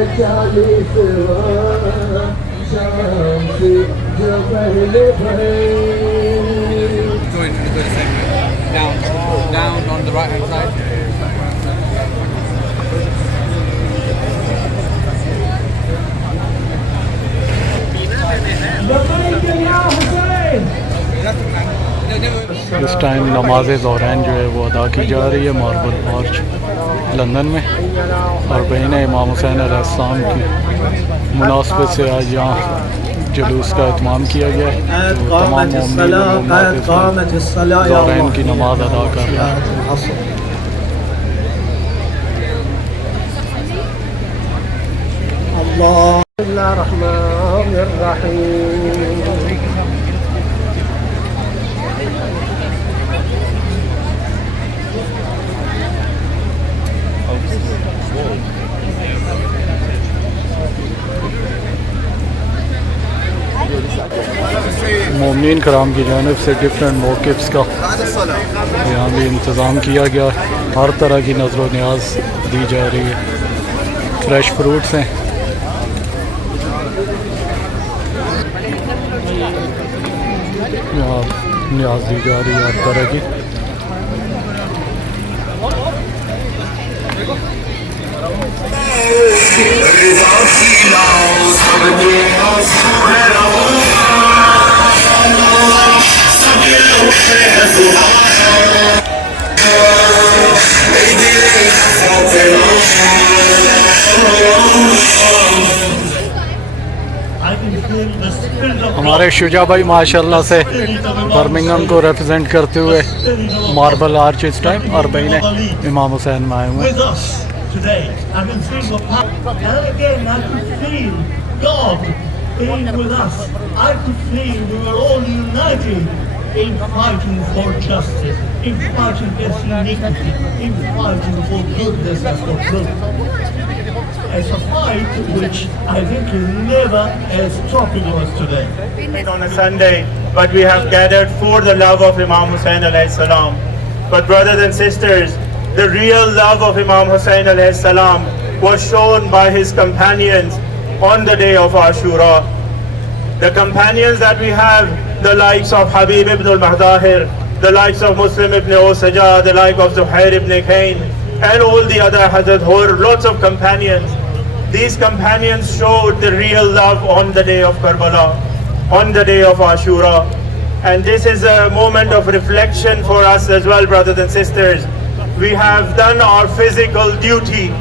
Join in a bit of segment. Down on the right hand side. इस time नमाज ज़ोहरैन जो है वो अदा की जा रही है मार्बल आर्च लंदन में, और बहन इमाम हुसैन अलैहिस्सलाम की मुनासबत से आज यहाँ जुलूस का एहतमाम किया गया है। तो तमाम ज़ोहरैन की नमाज अदा कर रहे हैं। मोमिनीन कराम की जानिब से डिफरेंट मौक़िफ़्स का यहाँ भी इंतज़ाम किया गया है। हर तरह की नज़र व न्याज दी जा रही है। फ्रेश फ्रूट्स हैं। यहाँ न्याज दी जा रही है हर तरह की। हमारे शुजा भाई माशाल्लाह से बर्मिंघम को रिप्रेजेंट करते हुए मार्बल आर्च इस टाइम और बहने इमाम हुसैन में आए हुए हैं। Today, I can feel the power, and again I could feel God being with us. I could feel we were all united in fighting for justice, in fighting against iniquity, in fighting for goodness and for truth. It's a fight which I think is never as topical as today. On a Sunday, but we have gathered for the love of Imam Hussain alayhi salam. But brothers and sisters, the real love of Imam Hussain alayhi salam was shown by his companions on the day of Ashura. The companions that we have, the likes of Habib ibn al-Mahdahir, the likes of Muslim ibn Osaja, the like of Zuhair ibn Kain, and all the other Hazrat Hur, lots of companions. These companions showed the real love on the day of Karbala, on the day of Ashura. And this is a moment of reflection for us as well, brothers and sisters. We have done our physical duty.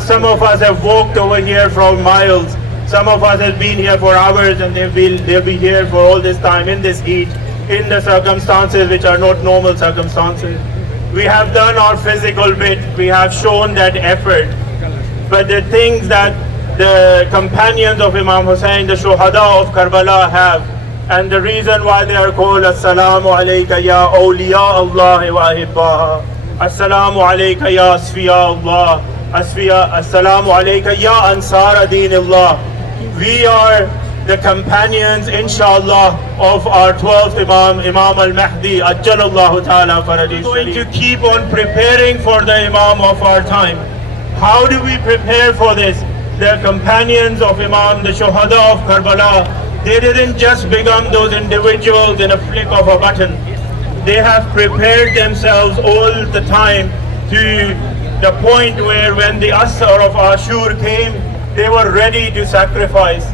Some of us have walked over here from miles. Some of us have been here for hours, and they'll be here for all this time in this heat, in the circumstances which are not normal circumstances. We have done our physical bit. We have shown that effort. But the things that the companions of Imam Hussain, the Shuhada of Karbala have, and the reason why they are called Assalamu alayka ya awliya Allah wa ahibbaha, Assalamu alayka ya asfiya Allah, Assalamu alayka ya ansar deen Allah. We are the companions, inshallah, of our 12th Imam, Imam al-Mahdi, Ajjalallahu ta'ala farajih. We are going to keep on preparing for the Imam of our time. How do we prepare for this? The companions of Imam, the Shuhada of Karbala, they didn't just become those individuals in a flick of a button. They have prepared themselves all the time to the point where when the Asr of Ashur came, they were ready to sacrifice.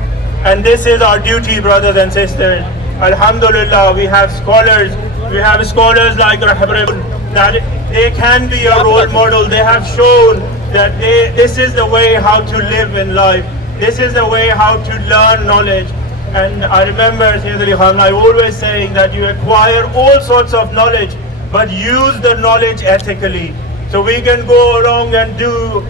And this is our duty, brothers and sisters. Alhamdulillah, we have scholars like Rahbar, that they can be a role model. They have shown that this is the way how to live in life. This is the way how to learn knowledge. And I remember Sayyid Ali Khan, I always saying that you acquire all sorts of knowledge, but use the knowledge ethically. So we can go along and do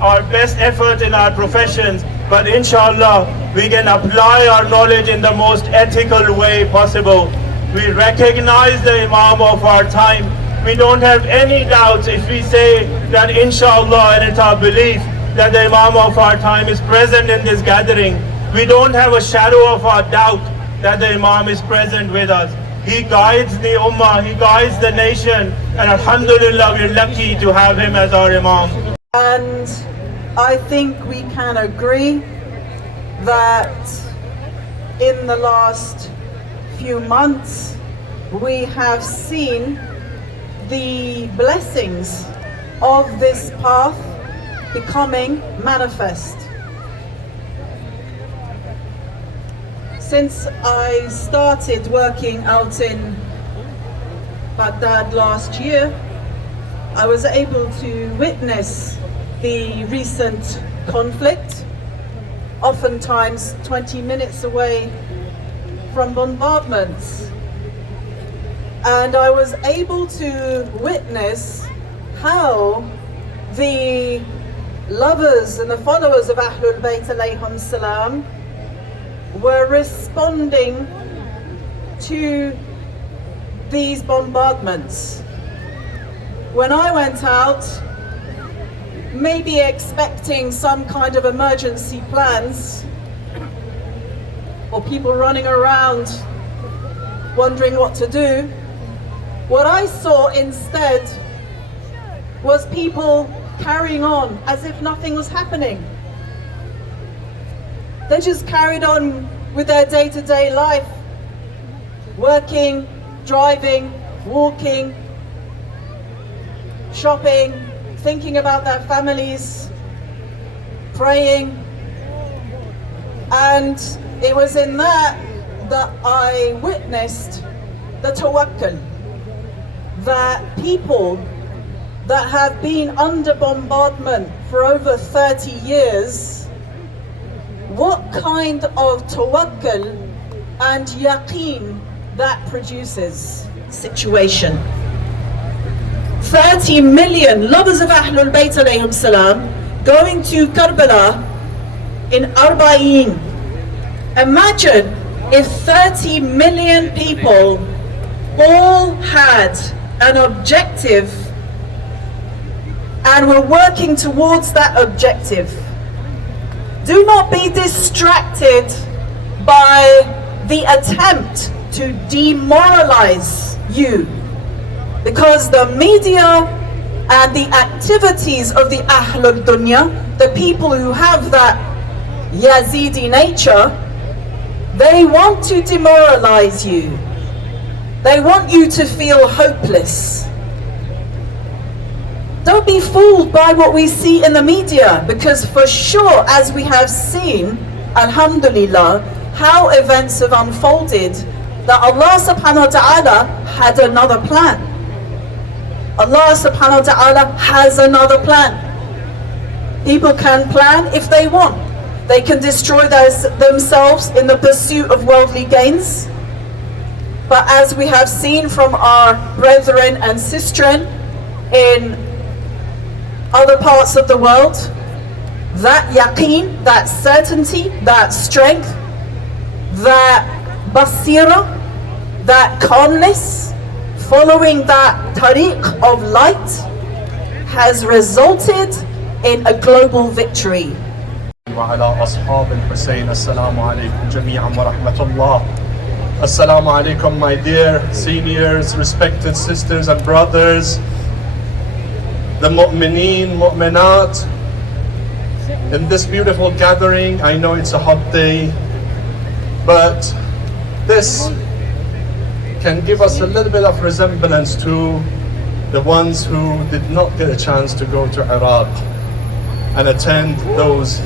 our best efforts in our professions, but inshallah we can apply our knowledge in the most ethical way possible. We recognize the Imam of our time. We don't have any doubts if we say that inshallah, and it's our belief that the Imam of our time is present in this gathering. We don't have a shadow of a doubt that the Imam is present with us. He guides the Ummah, he guides the nation, and alhamdulillah we're lucky to have him as our Imam. And I think we can agree that in the last few months we have seen the blessings of this path becoming manifest. Since I started working out in Baghdad last year, I was able to witness the recent conflict, oftentimes 20 minutes away from bombardments. And I was able to witness how the lovers and the followers of Ahlul Bayt alayhim salam were responding to these bombardments. When I went out, maybe expecting some kind of emergency plans, or people running around wondering what to do, what I saw instead was people carrying on as if nothing was happening. They just carried on with their day-to-day life, working, driving, walking, shopping, thinking about their families, praying. And it was in that I witnessed the tawakkul, that people that have been under bombardment for over 30 years, what kind of tawakkul and yaqeen that produces. Situation. 30 million lovers of Ahlul Bayt alayhim salam going to Karbala in Arba'in. Imagine if 30 million people all had an objective and were working towards that objective. Do not be distracted by the attempt to demoralize you, because the media and the activities of the Ahlul Dunya, the people who have that Yazidi nature, they want to demoralize you. They want you to feel hopeless. Don't be fooled by what we see in the media, because for sure, as we have seen, alhamdulillah, how events have unfolded, that Allah subhanahu wa ta'ala had another plan. Allah subhanahu wa ta'ala has another plan. People can plan if they want. They can destroy themselves in the pursuit of worldly gains. But as we have seen from our brethren and sistren in other parts of the world, that yaqeen, that certainty, that strength, that basira, that calmness, following that tariq of light has resulted in a global victory. وعلى أصحاب الحسين السلام عليكم جميعا ورحمة الله. Assalamu alaikum, my dear seniors, respected sisters and brothers, the mu'mineen, mu'minat. In this beautiful gathering, I know it's a hot day, but this can give us a little bit of resemblance to the ones who did not get a chance to go to Iraq and attend those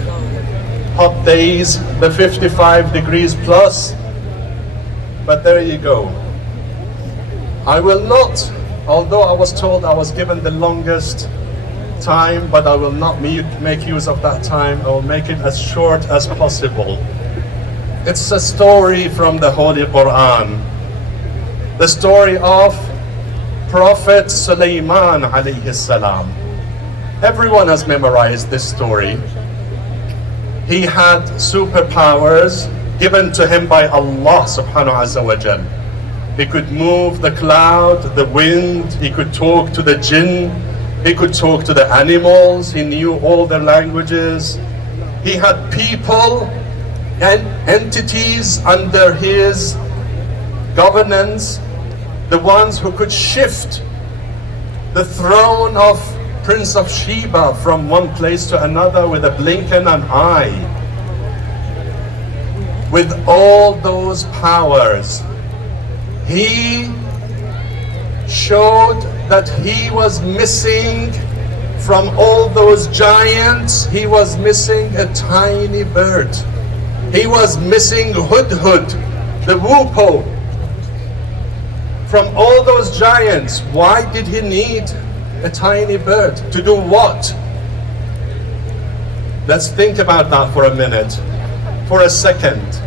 hot days, the 55 degrees plus. But there you go. I will not, although I was told I was given the longest time, but I will not make use of that time. I will make it as short as possible. It's a story from the Holy Quran. The story of Prophet Sulaiman alayhi salam. Everyone has memorized this story. He had superpowers given to him by Allah subhanahu azza wa jal. He could move the cloud, the wind, he could talk to the jinn, he could talk to the animals, he knew all their languages. He had people and entities under his governance, the ones who could shift the throne of Prince of Sheba from one place to another with a blink and an eye. With all those powers, he showed that he was missing from all those giants. He was missing a tiny bird. He was missing Hudhud, the Wupo. From all those giants, why did he need a tiny bird? To do what? Let's think about that for a minute, for a second.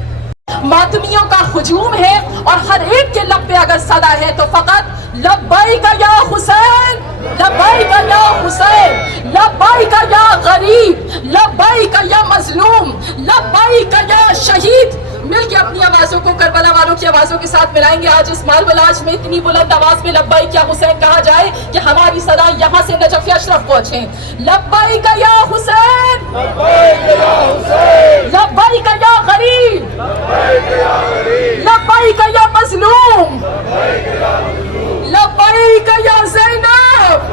मातमियों का हुजूम है और हर एक के लब पे अगर सदा है तो फकत लब्बैक या हुसैन, लब्बैक या हुसैन, लब्बैक या गरीब, लब्बैक या मजलूम, लब्बैक या शहीद। मिलके अपनी आवाजों को करबला वालों की आवाजों के साथ मिलाएंगे। आज इस मार्बलाज में इतनी बुलंद आवाज में लब्बैक या हुसैन कहा जाए कि हमारी सदा यहाँ से नजफ अशरफ पहुंचे। लब्बैक या हुसैन, लब्बैक या गरीब, लब्बैक या मजलूम, लब्बैक या ज़ैनब।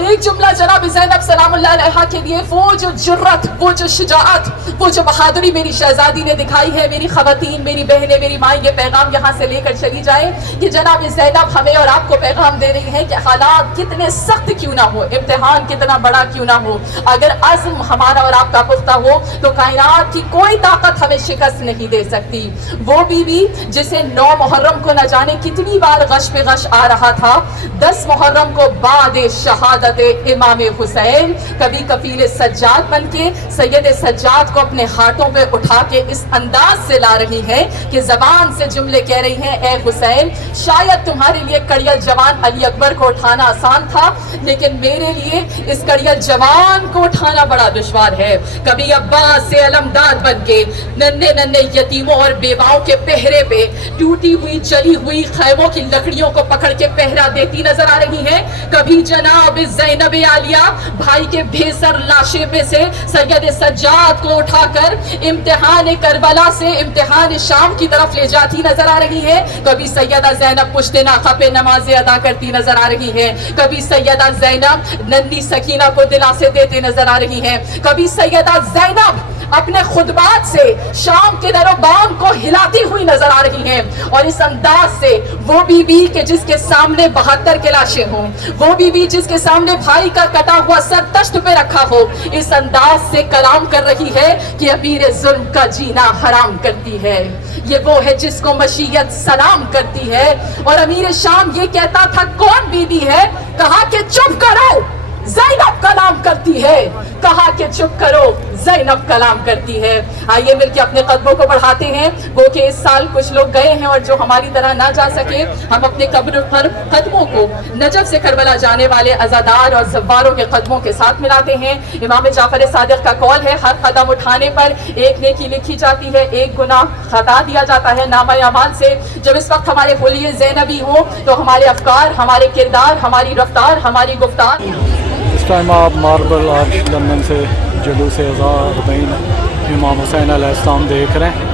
एक जुमला जनाब ज़ैनब सलामुल्लाह अलैहा के लिए, वो जो जुर्रत, वो जो शुजाअत, वो जो बहादुरी मेरी शहजादी ने दिखाई है। मेरी खवातीन, मेरी बहनें, मेरी माँ, ये पैगाम यहाँ से लेकर चली जाए कि जनाब ज़ैनब हमें और आपको पैगाम दे रही है कि हालात कितने सख्त क्यों ना हो, इम्तिहान कितना बड़ा क्यों ना हो, अगर अज़्म हमारा और आपका पुख्ता हो तो कायनात की कोई ताकत हमें शिकस्त नहीं दे सकती। वो बीवी जिसे 9 मुहर्रम को न जाने कितनी बार गश पे गश आ रहा था, 10 मुहर्रम को बाद शहादत इमाम हुसैन कभी कफील सज्जाद बनके सैयद सज्जाद को अपने हाथों पे उठा के इस अंदाज से ला रही है कि जबान से जुमले कह रही हैं, ए हुसैन, शायद तुम्हारे लिए कड़ियल जवान अली अकबर को उठाना आसान था, लेकिन मेरे लिए इस कड़ियल जवान को उठाना बड़ा दुश्वार है। कभी अब्बास से अलमदाद बनके नन्हे नन्हे यतीमों और बेवाओं के पहरे पे टूटी हुई जली हुई खैमों की लकड़ियों को पकड़ के पहरा देती नजर आ रही है। कभी जनाब ज़ैनब आलिया भाई के भेसर लाशे पे से सैयद सज्जाद को उठाकर इम्तिहान करबला से इम्तिहान शाम की तरफ ले जाती नजर आ रही है। कभी सैयदा ज़ैनब पुश्ते नाखा पे नमाजें अदा करती नजर आ रही है। कभी सैयदा ज़ैनब नन्ही सकीना को दिलासे देते नजर आ रही है। कभी सैयदा ज़ैनब अपने खुतबात से शाम के दरोबान को हिलाती हुई नजर आ रही हैं। और इस अंदाज से वो बीबी के जिसके सामने 72 के लाशें हों, वो बीबी जिसके सामने भाई का कटा हुआ सर तश्त पे रखा हो, इस अंदाज से कलाम कर रही है कि अमीर जुल्म का जीना हराम करती है। ये वो है जिसको मशीयत सलाम करती है। और अमीर शाम ये कहता था, कौन बीबी है? कहा कि चुप करो, ज़ैनब कलाम करती है। कहा कि चुप करो, ज़ैनब कलाम करती है। आइए मिलकर अपने कदमों को बढ़ाते हैं। वो कि इस साल कुछ लोग गए हैं और जो हमारी तरह ना जा सके, हम अपने कब्र पर कदमों को नजफ से करबला जाने वाले अज़ादार और ज़व्वारों के कदमों के साथ मिलाते हैं। इमाम जाफर सादिक का कौल है, हर कदम उठाने पर एक नेकी लिखी जाती है, एक गुनाह हटा दिया जाता है नामा अमाल से। जब इस वक्त हमारे हुलिये ज़ैनबी हो तो हमारे अफकार, हमारे किरदार, हमारी रफ्तार, हमारी गुफ्तार। इस टाइम आप मार्बल आर्च लंदन से जुलूस अर्बईन इमाम हुसैन अलैहिस्सलाम देख रहे हैं।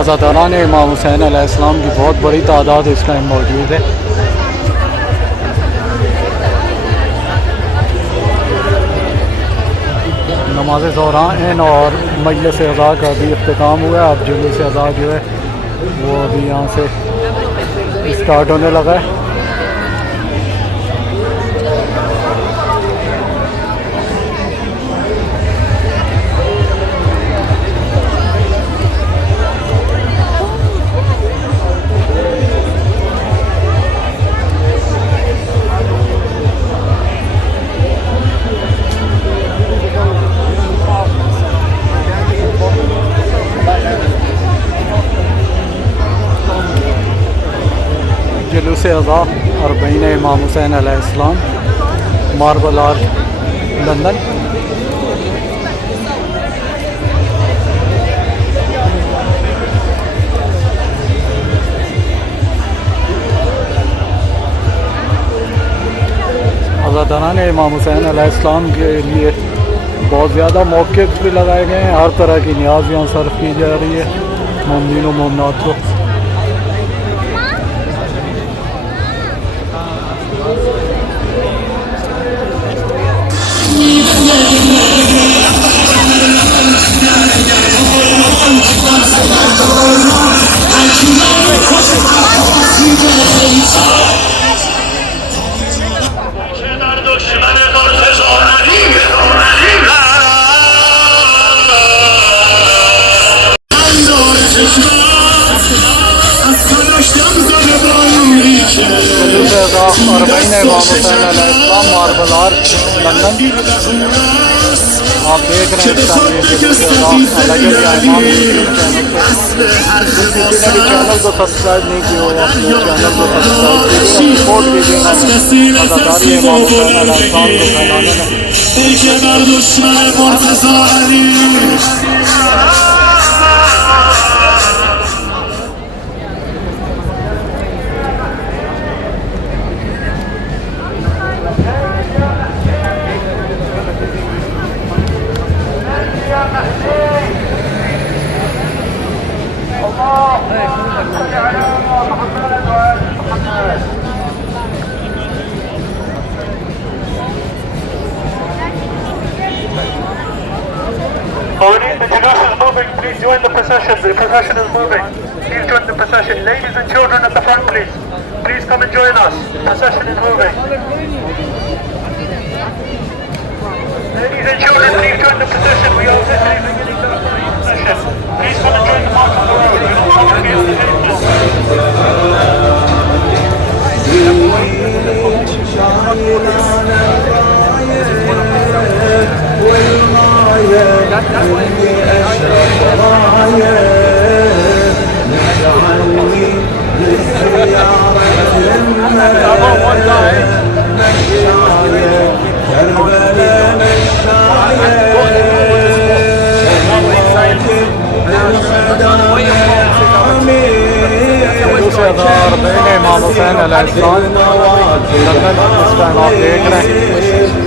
अज़ादारान इमाम हुसैन अलैहिस्सलाम की बहुत बड़ी तादाद इस टाइम मौजूद है। नमाज ज़ोहरान और मजलिस अज़ा का भी इख्तिताम हुआ है। अब जुलूस अज़ा जो है वो अभी यहाँ से स्टार्ट होने लगा है। जुलूस अज़ा अर्बईन इमाम हुसैन अलैहिस्सलाम, मार्बल आर्च लंदन। अज़ादारान इमाम हुसैन अलैहिस्सलाम के लिए बहुत ज़्यादा मौक़िफ़ भी लगाए गए हैं। हर तरह की न्याज यहाँ सर्फ की जा रही है मोमिनीन व मोमिनात को। इमाम हुसैन अलैहिस्सलाम मार्बल आर्च लंदन। आप देख रहे हैं इमाम यूट्यूब चैनल को सब्सक्राइब नहीं किया हो अपने चैनल को सब्सक्राइब कीजिए, सपोर्ट कीजिएगा अदाकारी इमाम हुसैन अलैहिस्सलाम को फैलाने में। The Julus is moving, please join the procession. The procession is moving. Please join the procession. Ladies and children at the front, please. Please come and join us. The procession is moving. Ladies and children, please join the procession. We are officially beginning the procession. Please come and join the march on the road. We don't want to be on the इमाम हुसैन अलैहिस्सलाम London इस time आप देख रहे हैं।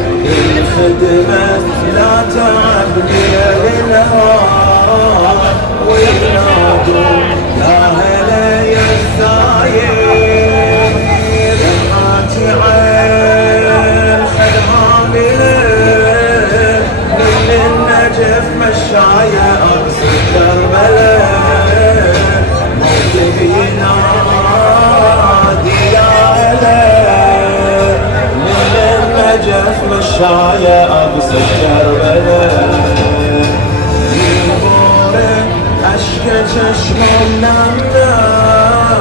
مشايا أقصى كربلاء يبورك أشك چشم نمدم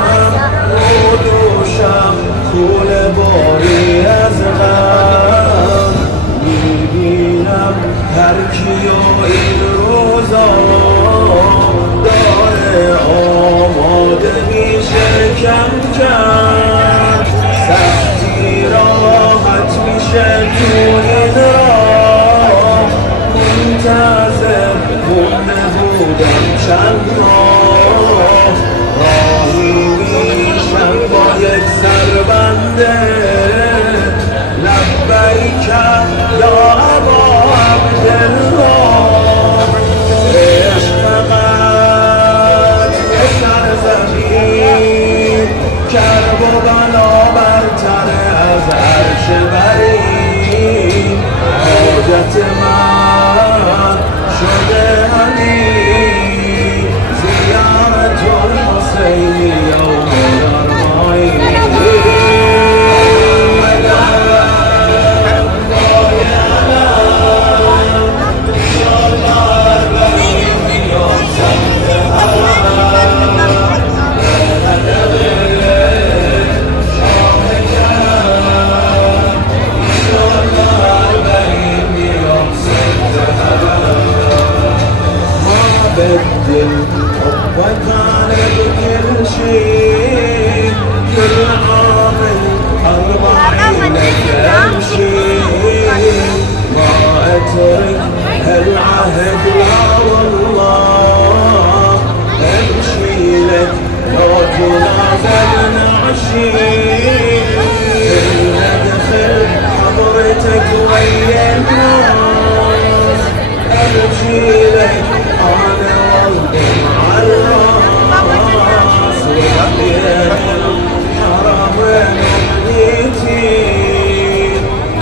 خودوشم طول باری از غم میبینم هر کیو این روزا داره آماده میشه کم کم سختی راحت میشه تو این راه منتظر مونده بودم چند ماه راهی میشم با یک سربنده لبیک یا ابا عبدالله عشق فقط یه سرزمین کرب و بلا برتره از عرش برین حاجت من شده همین زیارت الحسینی یوم الاربعین بدل حبك على بكل شيء كل عامل 40 امشي ما اترك هالعهد لا والله امشي لك لو تنازل نعشي إلا دخل حضرتك ويا الناس امشي لك أنا والله على الراس وبين الحرم ونيتي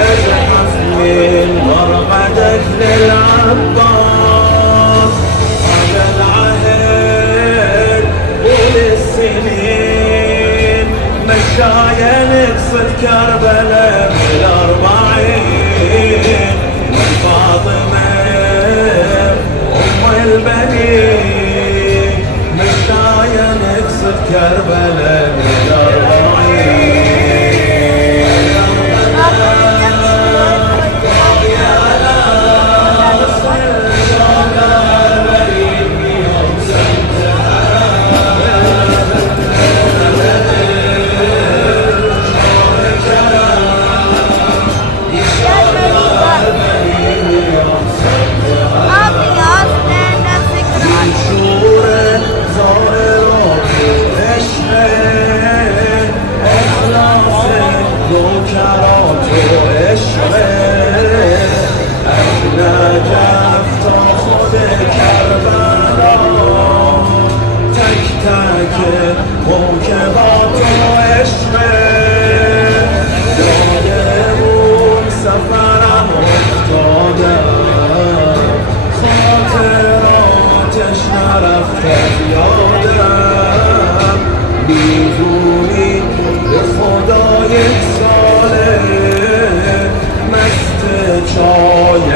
أزحف من مرقدك للعباس على العهد وللسنين مشايا نقصد كربلاء بالأربعين من فاطمة البنين مشايا نقصد كربلاء بالأربعين کرات و عشقه از نجف تا خود کربلا تک تک موکبات و عشقه یادمون سفرم افتادم خاطراتش نرفته یادم میدونی به خدا یک ساله مست چای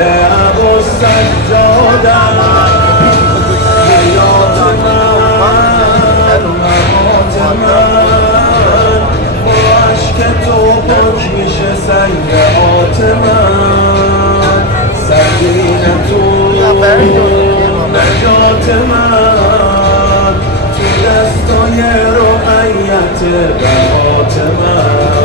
ابو سجادم حیات من ممات من با عشق تو پاک میشه سیئات من سکینه تو نجات من تو دستای رقیت بهات من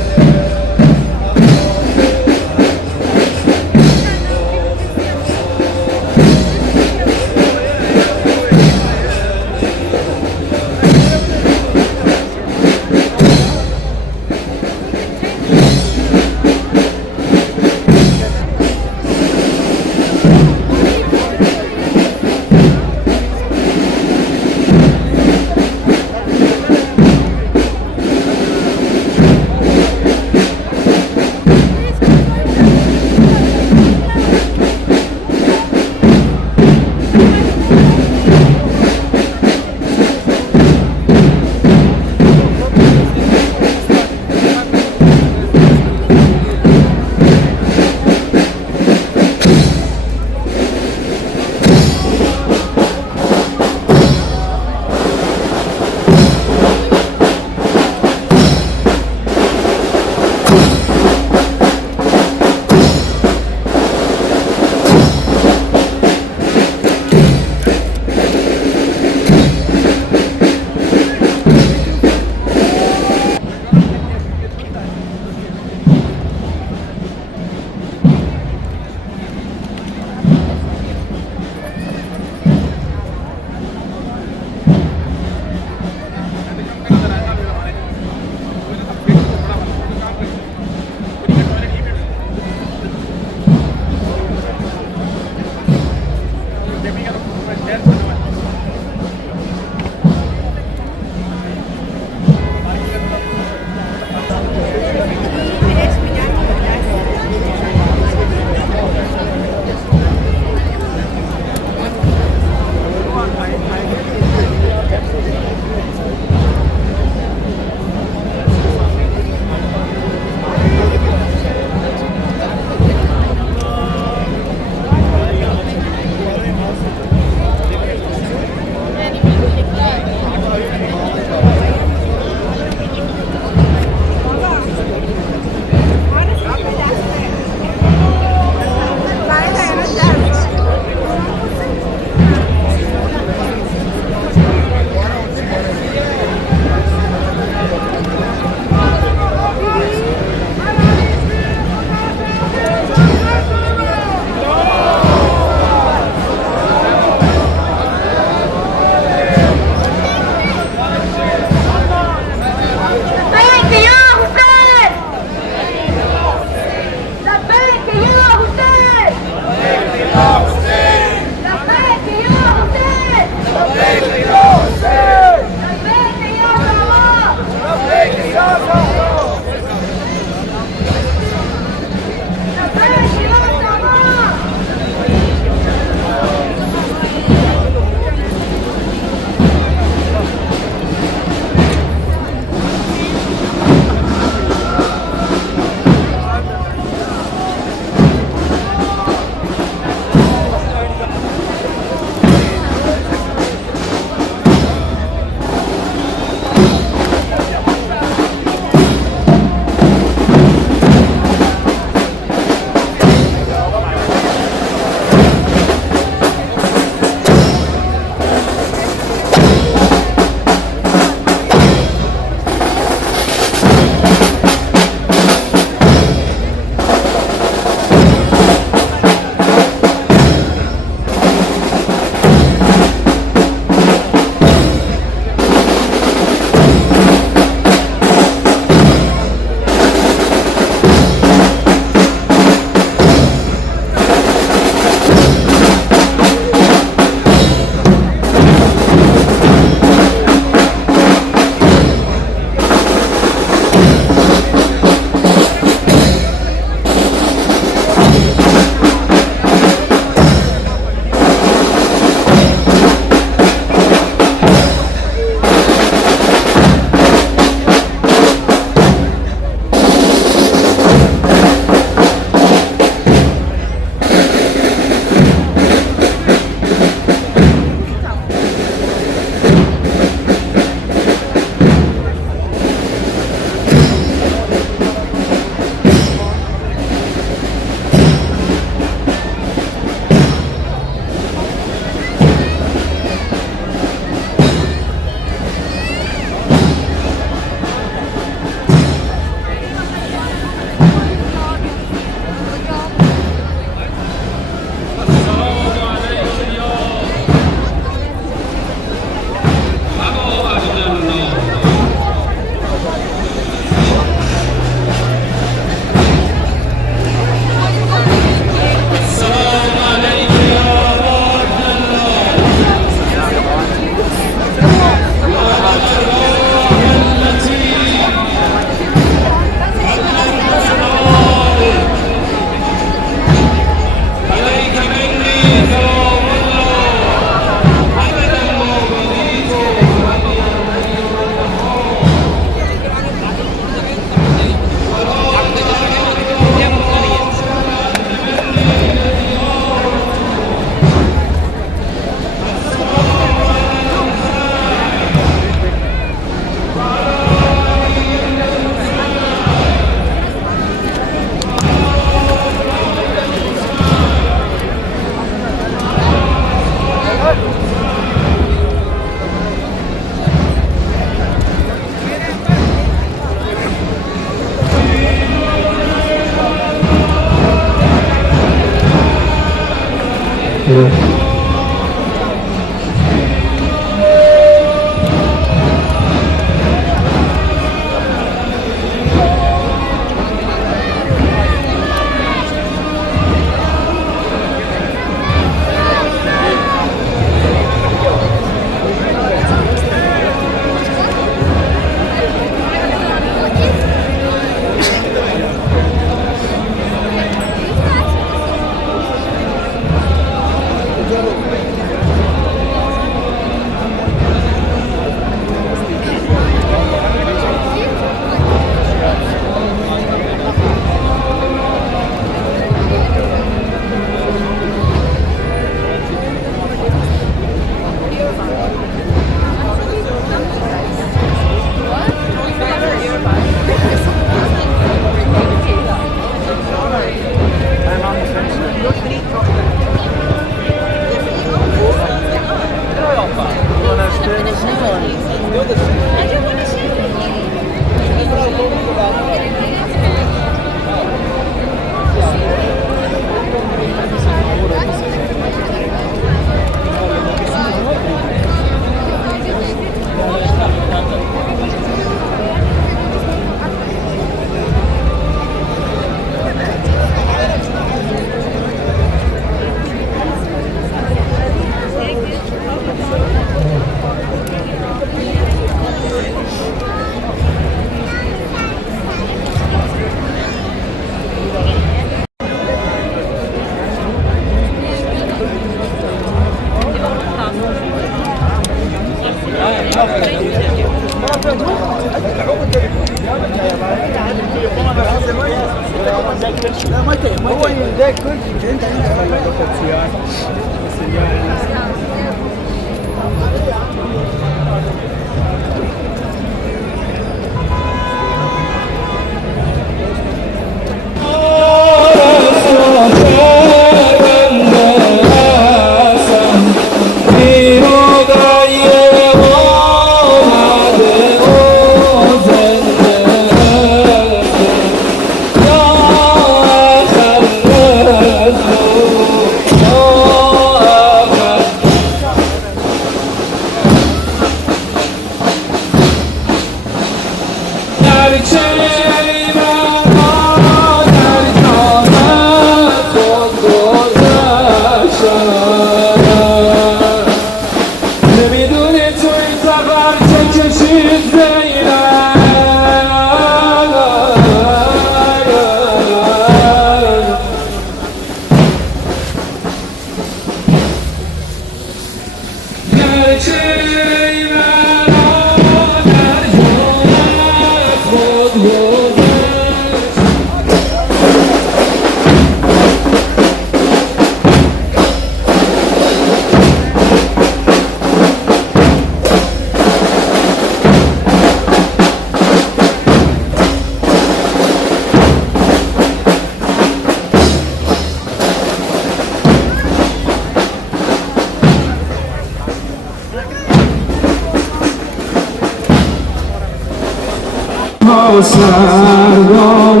سردارم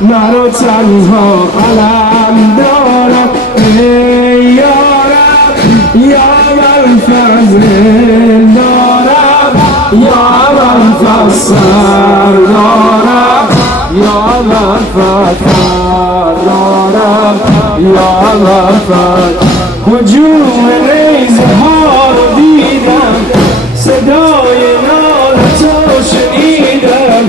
مرا تنها قلم دارم ای یارم یا من فضل دارم یا من فضل دارم یا من فضل دارم یا من فضل هجوم نیزه ها رو دیدم صدای ناله تو شنیدم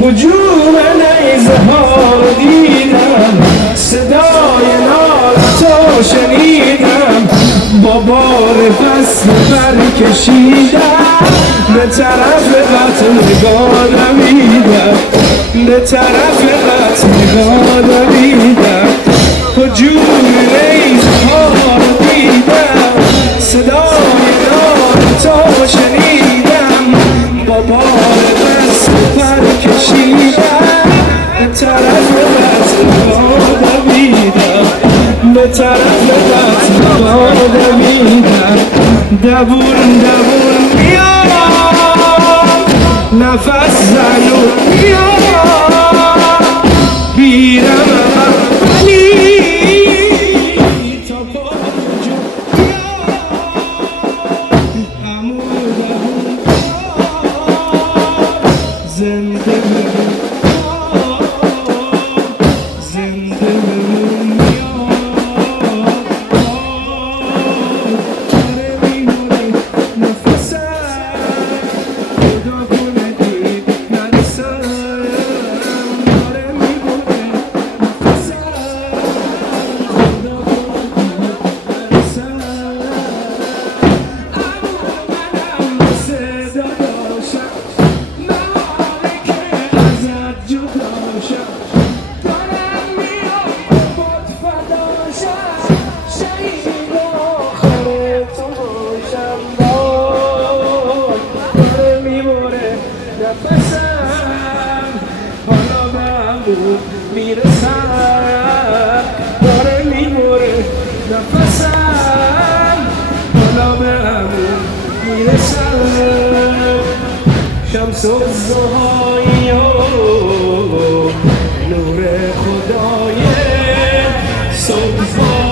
هجوم نیزه ها رو دیدم صدای ناله تو شنیدم با بار فصل برکشیدم به طرف قتل دویدم به طرف قتل دویدم هجوم نیزه ها رو دیدم صدای ناله تو شنیدم با بار دست پر کشیدم به طرف قتل دویدم به طرف قتل دویدم دبون دبون میاد نفس زنون میاد بیرم ولی تا پاجو زنده زنده داره میمونه نفسم خدا کنه دید نرسم داره میمونه نفسم خدا کنه دید نرسم اما منم صدا داشتم میرسم داره میبره نفسم حالا به همون میرسم شمس الضحایی و نور خدای سلطان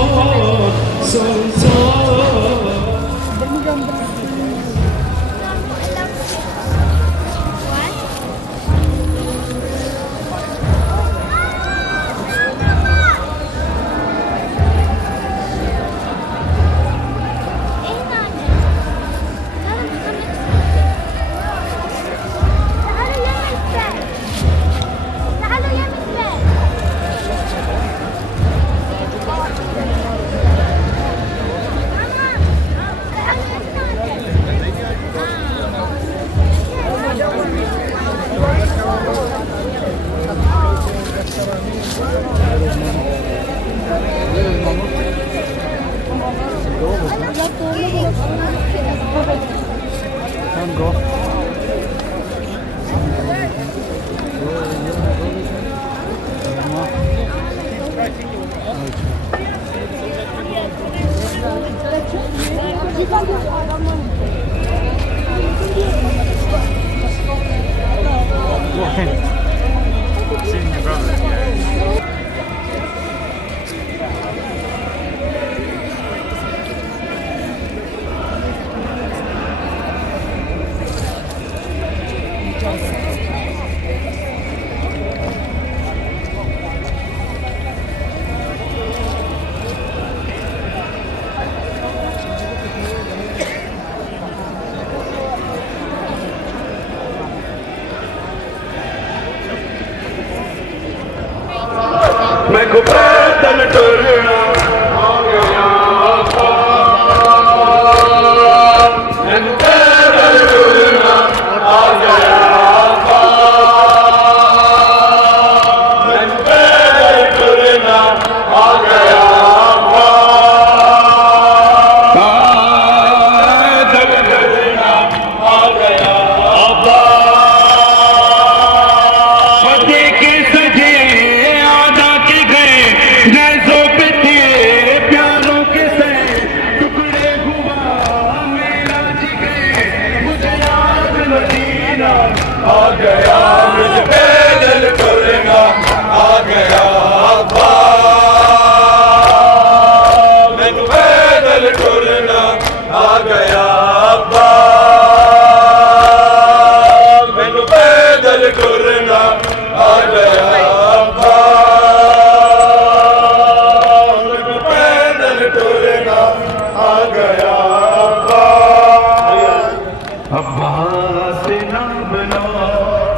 Can go. मैं को पैदल टुरना आ गया मैं को पैदल टुरना आ गया मैं को पैदल टुरना आ गया पैदल टुरना आ गया पति के सजे आ गया मुझे पैदल टुरना आ गया मैनू पैदल टुरना आ गया मैनू पैदल टुरना आ गया मैनू पैदल टुरना आ गया अब्बास ना बना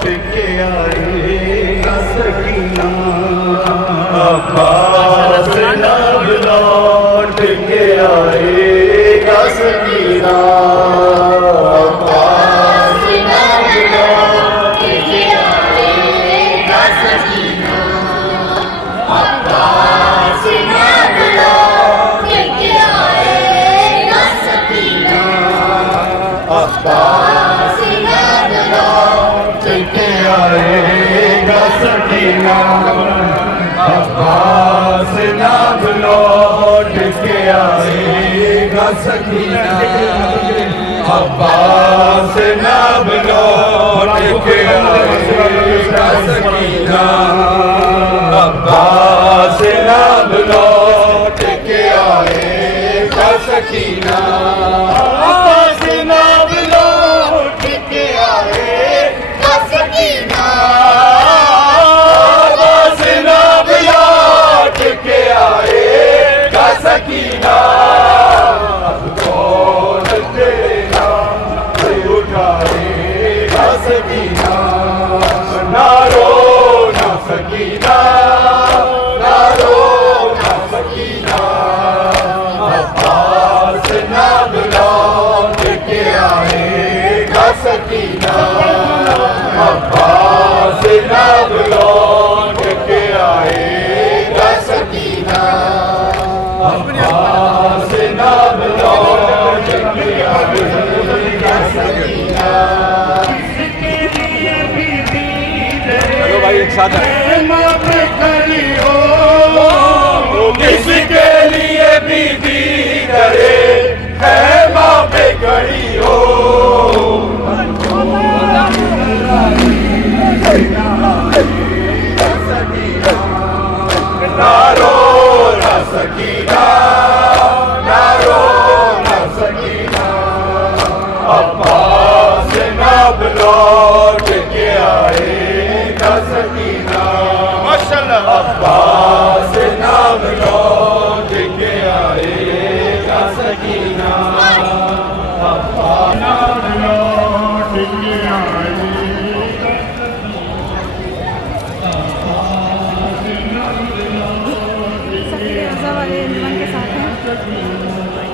के आएगा सकीना अब्बास ना लौट के आएगा सकीना अब्बास ना लौट के आएगा सकीना अब्बास ना लौट के आएगा सकीना अब्बास ना लौट के आएगा सकीना अब्बास ना लौट के आएगा सकीना अब्बास ना लौट के आएगा सकीना अब्बास ना लौट के आएगा सकीना अब्बास ना लौट के आएगा सकीना अब्बास ना लौट के आएगा सकीना अब कौन तेरे नाम से उठाएगा सकीना ना रो ना सकीना ना रो ना सकीना अब्बास ना लौट के आएगा सकीना अब्बास ना लौट के आएगा सकीना अब्बास ना लौट के आएगा सकीना चलो भाई एक साथ खड़ी हो किसके लिए भी दी करे खैमा पे खड़ी हो ना रो ना सकीना ना रो ना सकीना अब्बास ना लौट के आएगा सकीना माशाल्लाह अब्बास ना लौट के आएगा सकीना अब्बास ना लौट के आएगा वाले निमन के साथ हैं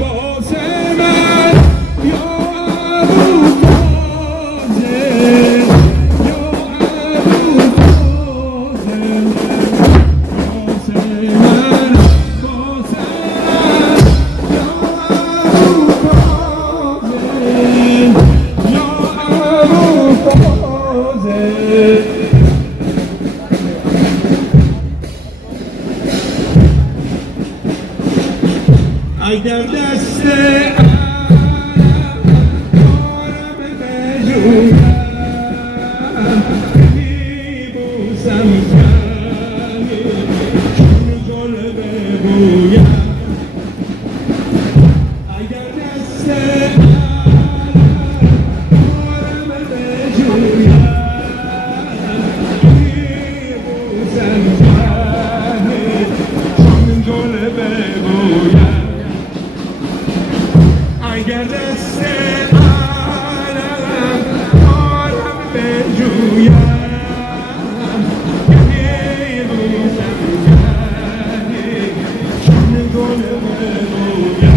باز من اگر دست آرم بجویم میبوسم کمی چون گل ببویم اگر دست آرم بجویم میبوسم کمی چون گل ببویم اگر دست عالم آرم بجویم میبوسم کمی چون گل ببویم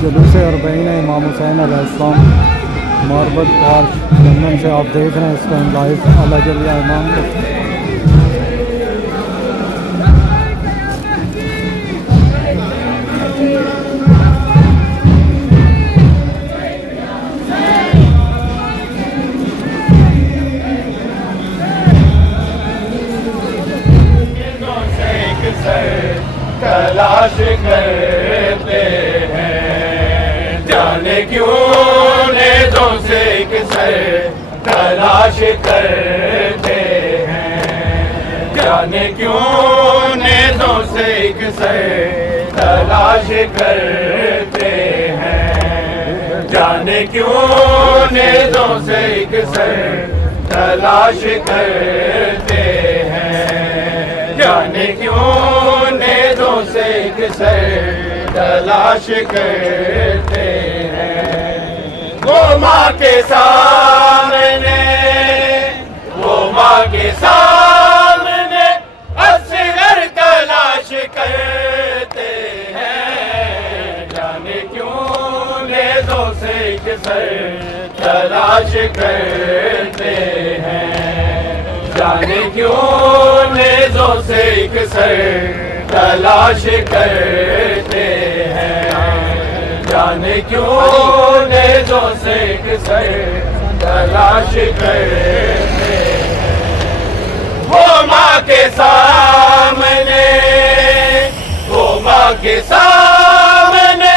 जुलूस अरबईन इमाम हुसैन अलैहिस्सलाम मार्बल आर्च लंदन से आप देख रहे हैं इस टाइम लाइव अल्लाह जल्ला इमाम को। तलाश करते हैं जाने क्यों नेज़ों से किसे तलाश करते हैं जाने क्यों नेज़ों से किसे तलाश करते हैं जाने क्यों नेज़ों से किसे तलाश करते हैं जाने क्यों नेज़ों से किसे तलाश करते हैं वो माँ के सामने वो माँ के सामने असगर तलाश करते हैं जाने क्यों नेज़ों से किसे तलाश करते हैं जाने क्यों नेज़ों से किसे तलाश करते हैं जाने क्यों नेज़ों से किसे तलाश करते हैं वो माँ के सामने वो माँ के सामने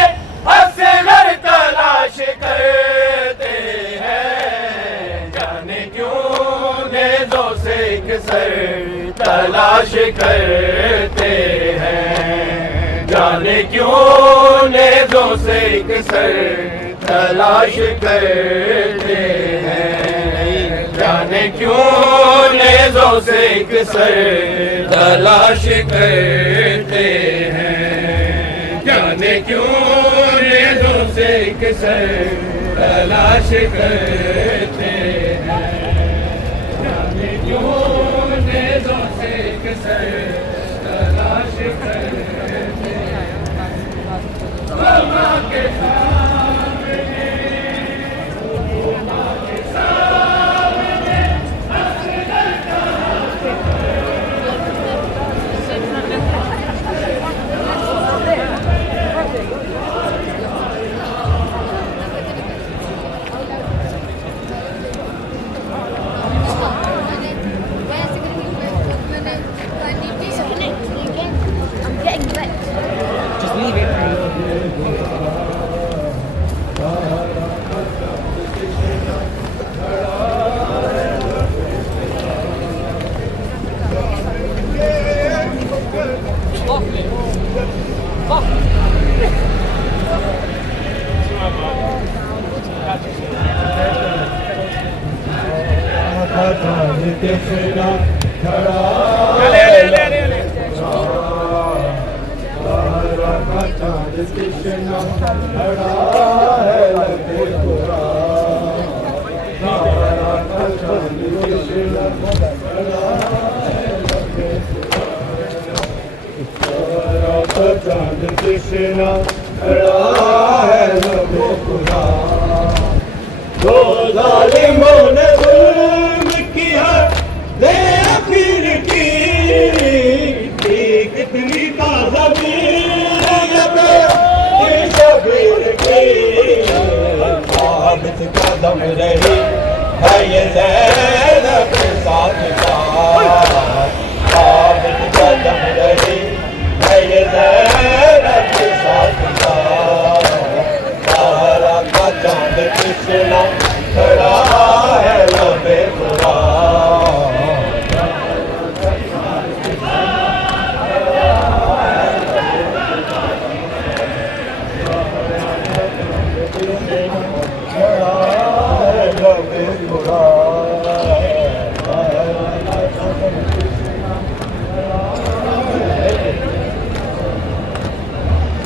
करते हैं। जाने क्यों नेज़ों से एक सर तलाश करते हैं। जाने क्यों नेज़ों से एक सर तलाश करते हैं। जाने क्यों नेज़ों से एक सर तलाश करते हैं। जाने क्यों नेज़ों से एक सर तलाश करते हैं। अल्लाह के सामने, अल्लाह के सामने असगर का Just leave it. दो जालिमों ने जुल्म किया दे आखिर की कितनी ताज़ा शबीर की साबित कदम रही है ये ज़ैनब के साथ साबित कदम रही है ये ज़ैनब के साथ तारा का चांद कृष्णा खड़ा है लबे खुदा।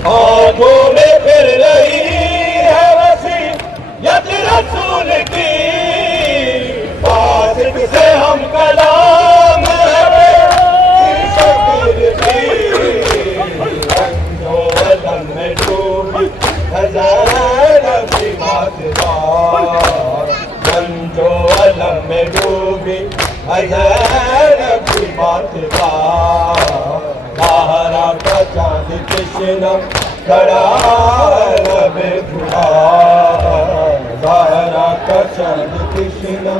आँखों में फिर रही है वसीयत रसूल की, फासिक से हम कलाम है शबीर की। रंजो अलम में डूबी है ज़ैनब की बातदार, रंजो अलम में डूबी है ज़ैनब की बातदार। तारा का चांद कृष्णा खड़ा है लबे खुदा। तारा का चांद कृष्णा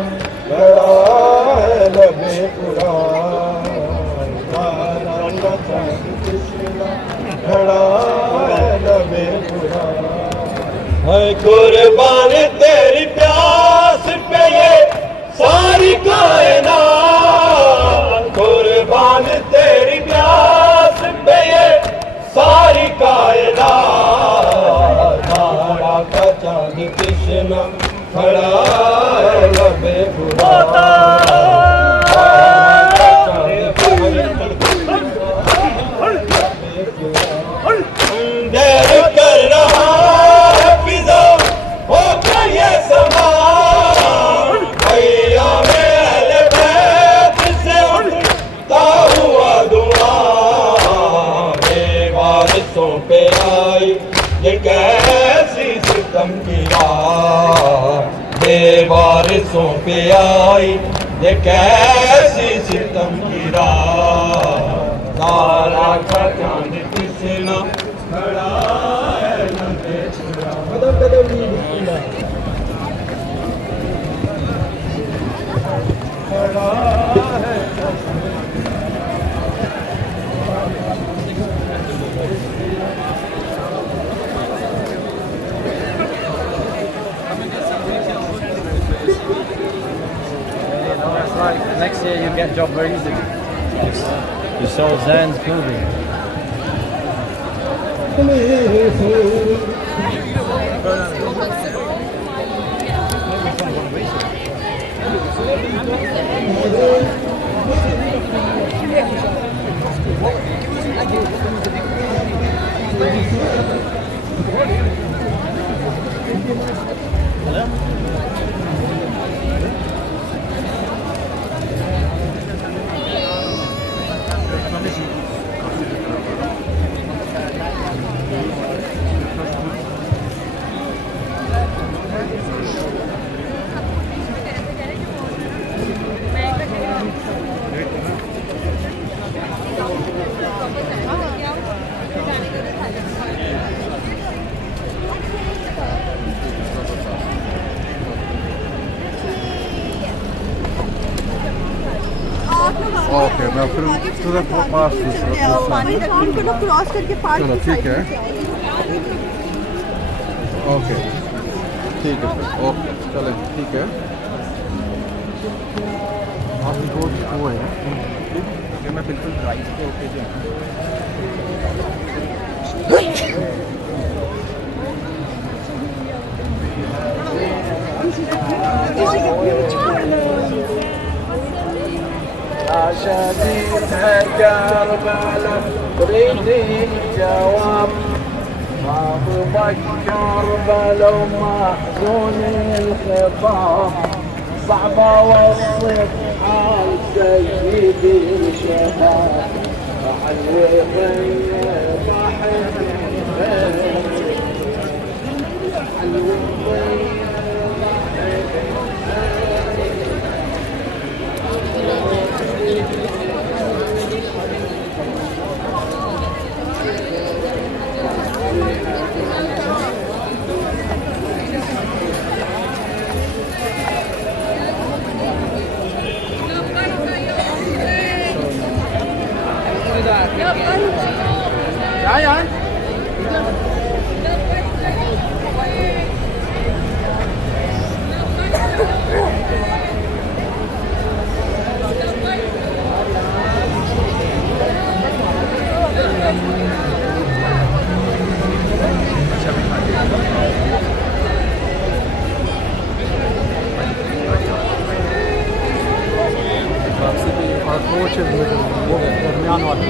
खड़ा है लबे खुदा। तारा का चांद कृष्णा खड़ा है लबे खुदा। है कुर्बान तेरी प्यास पे ये सारी कायनात, कुर्बान तेरी प्यास पे ये सारी कायनात। तारा का चांद कृष्णा खड़ा है लबे खुदा। देर कर रहा है फिजा होकर ये समा, भैया में अहले बैत से उठता हुआ दुआ। बेवारिसों पे आई ये कैसी सितम की रात, बेवारिसों पे आई ये कैसी सितम की रात। तारा का चांद कृष्णा खड़ा है लबे खुदा। खड़ा है Next year you get job very easily. You saw Zan's movie. Okay मैं फिर तुरंत वो पास उनको लोग क्रॉस करके पार्क चलो ठीक है ओके ठीक है फिर ओके चलें ठीक है आपकी वो है मैं बिल्कुल राइट पे ओके عشاني كربلاء تريدي الجواب ما بفكر بلا محزون الخطاب صعب اوصف حال سيدي الشباب علوي طيب علوي طيب दरमियान वाले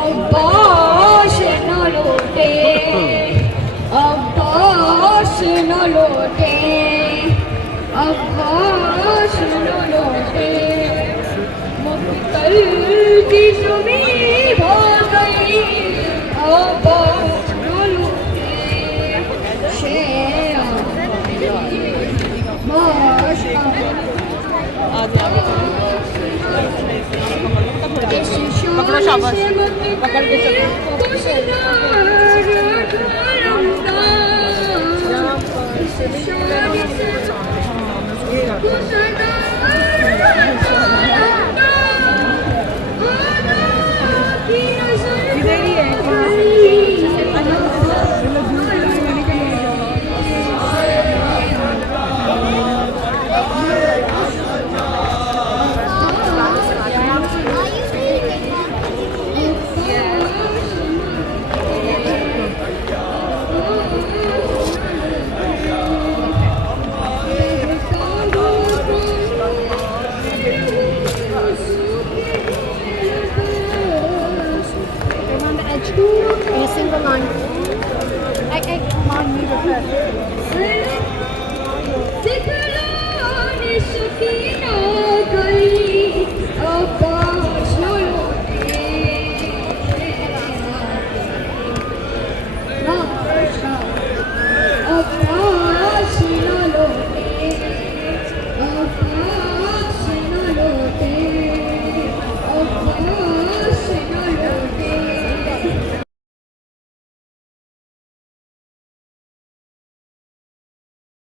अब्बास न लौटे, अब्बास न लौटे, अब्बास न लौटे, मुक्तल की ज़मीं हो गई, अब्बास न लौटे। बस पकड़ के चलो